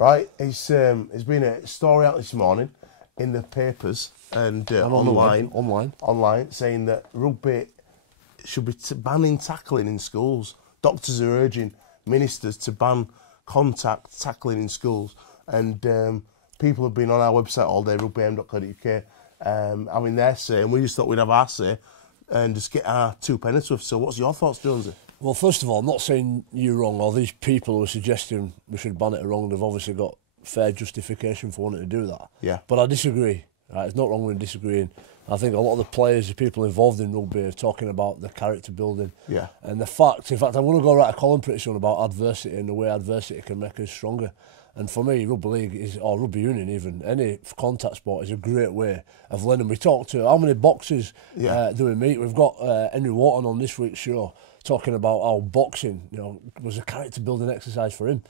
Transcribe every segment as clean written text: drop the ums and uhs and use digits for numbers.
Right, it's been a story out this morning in the papers and online saying that rugby should be banning tackling in schools. Doctors are urging ministers to ban contact tackling in schools, and people have been on our website all day, rugbyam.co.uk, having their say, and we just thought we'd have our say and just get our two pennies worth. So what's your thoughts, Jonesy? Well, first of all, I'm not saying you're wrong, or these people who are suggesting we should ban it are wrong. They've obviously got fair justification for wanting to do that. Yeah. But I disagree. Right? It's not wrong with disagreeing. I think a lot of the players, the people involved in rugby, are talking about the character building. Yeah. And the fact, in fact, I'm going to go write a column pretty soon about adversity and the way adversity can make us stronger. And for me, rugby league is, or rugby union even, any contact sport is a great way of learning. We talked to how many boxers do we meet? We've got Henry Wharton on this week's show talking about how boxing, was a character building exercise for him.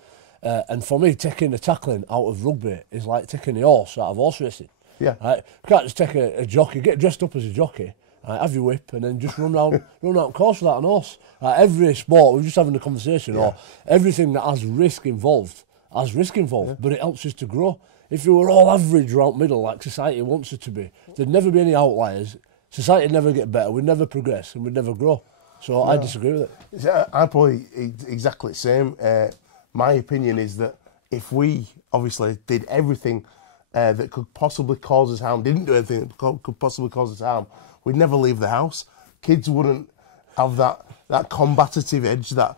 And for me, taking the tackling out of rugby is like taking the horse out of horse racing. Yeah. Right? You can't just take a jockey, get dressed up as a jockey, right, have your whip, and then just run out course without an horse. Right? Every sport, we're just having a conversation, or everything that has risk involved, but it helps us to grow. If we were all average right middle, like society wants it to be, there'd never be any outliers. Society would never get better, we'd never progress, and we'd never grow. So I disagree with it. I'm probably exactly the same. My opinion is that if we obviously did everything that could possibly cause us harm, didn't do anything that could possibly cause us harm, we'd never leave the house. Kids wouldn't have that combative edge, that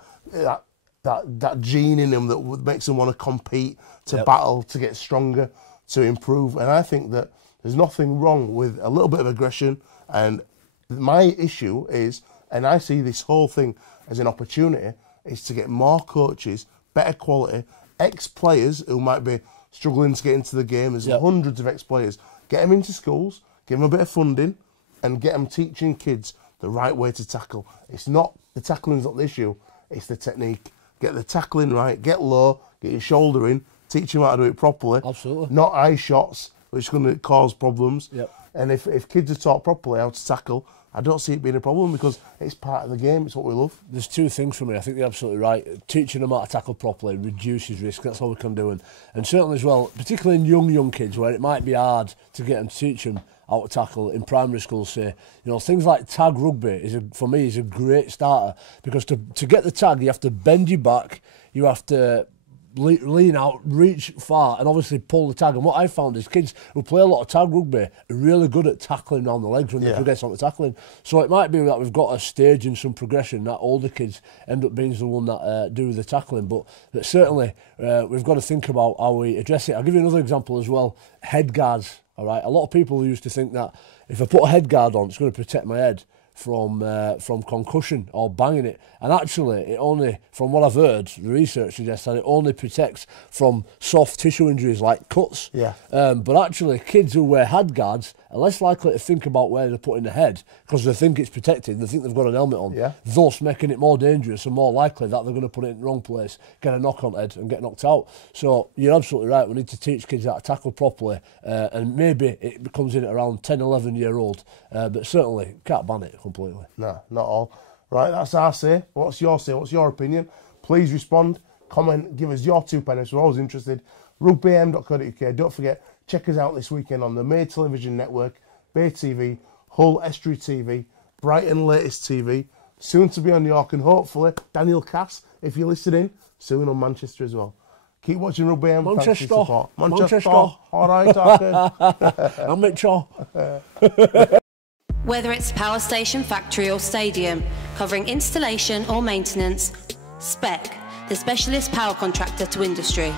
gene in them that makes them want to compete, to battle, to get stronger, to improve. And I think that there's nothing wrong with a little bit of aggression. And my issue is, and I see this whole thing as an opportunity, is to get more coaches, better quality, ex-players who might be struggling to get into the game. There's hundreds of ex-players. Get them into schools, give them a bit of funding, and get them teaching kids the right way to tackle. It's not, the tackling's not the issue, it's the technique. Get the tackling right, get low, get your shoulder in, teach them how to do it properly. Absolutely. Not eye shots, which are going to cause problems. Yep. And if kids are taught properly how to tackle, I don't see it being a problem because it's part of the game, it's what we love. There's two things for me. I think you're absolutely right. Teaching them how to tackle properly reduces risk, that's all we can do. And certainly as well, particularly in young kids where it might be hard to get them to teach them how to tackle in primary school, say, things like tag rugby for me is a great starter, because to get the tag you have to bend your back, you have to lean out, reach far, and obviously pull the tag. And what I found is kids who play a lot of tag rugby are really good at tackling around the legs when they progress onto tackling. So it might be that we've got a stage and some progression that older kids end up being the one that do the tackling. But certainly we've got to think about how we address it. I'll give you another example as well. Head guards. All right. A lot of people used to think that if I put a head guard on, it's going to protect my head from concussion or banging it, and actually it only, from what I've heard, the research suggests that it only protects from soft tissue injuries like cuts. But actually kids who wear head guards are less likely to think about where they're putting the head because they think it's protected, they think they've got an helmet on, thus making it more dangerous and more likely that they're going to put it in the wrong place, get a knock on head and get knocked out. So you're absolutely right, we need to teach kids how to tackle properly, and maybe it comes in at around 10, 11 year old, but certainly can't ban it completely. No, not all. Right, that's our say. What's your say? What's your opinion? Please respond, comment, give us your 2 pennies. We're always interested. rugbyam.co.uk. Don't forget, check us out this weekend on the May Television Network, Bay TV, Hull Estuary TV, Brighton Latest TV, soon to be on York, and hopefully Daniel Cass, if you're listening, soon on Manchester as well. Keep watching Rugby AM. Manchester. All right, okay. I'm Mitchell. Whether it's power station, factory or stadium, covering installation or maintenance, Spec, the specialist power contractor to industry.